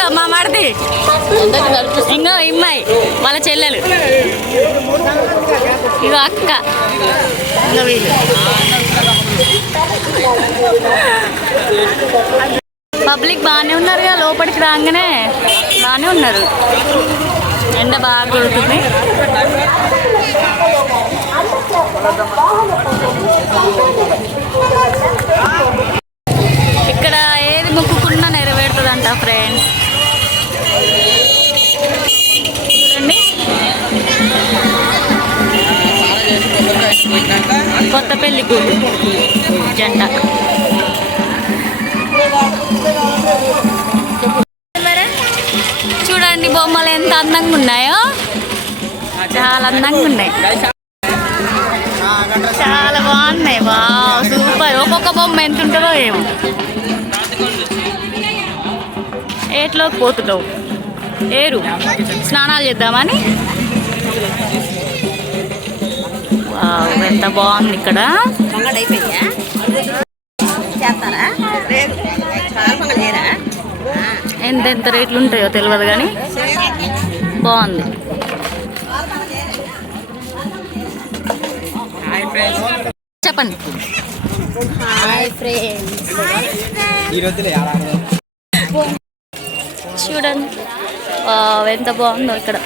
ఇగో మా మరిది ఇంకో ఇమ్మాయి వాళ్ళ చెల్లెలు ఇగో అక్క ఇంకా వీళ్ళు పబ్లిక్ బాగానే ఉన్నారుగా లోపలికి రాగానే బాగానే ఉన్నారు ఎండ బాగా కొడుతుంది ఇక్కడ ఏది మొక్కుకున్నా నెరవేరుతుందంట ఫ్రెండ్స్ చూడండి కొత్త పెళ్లి కూతురు జంట చూడండి బొమ్మలు ఎంత అందంగా ఉన్నాయో చాలా అందంగా ఉన్నాయి చాలా బాగున్నాయి వా సూపర్ ఒక్కొక్క బొమ్మ ఎంత ఉంటుందో ఏమో ఏట్లోకి పోతుంటావు ఏరు స్నానాలు చేద్దామని వావ్ ఎంత బాగుంది ఇక్కడ ఎంత రేట్లు ఉంటాయో తెలియదు కానీ బాగుంది చెప్పండి హాయ్ ఫ్రెండ్స్ చూడండి ఎంత బాగుందో ఇక్కడ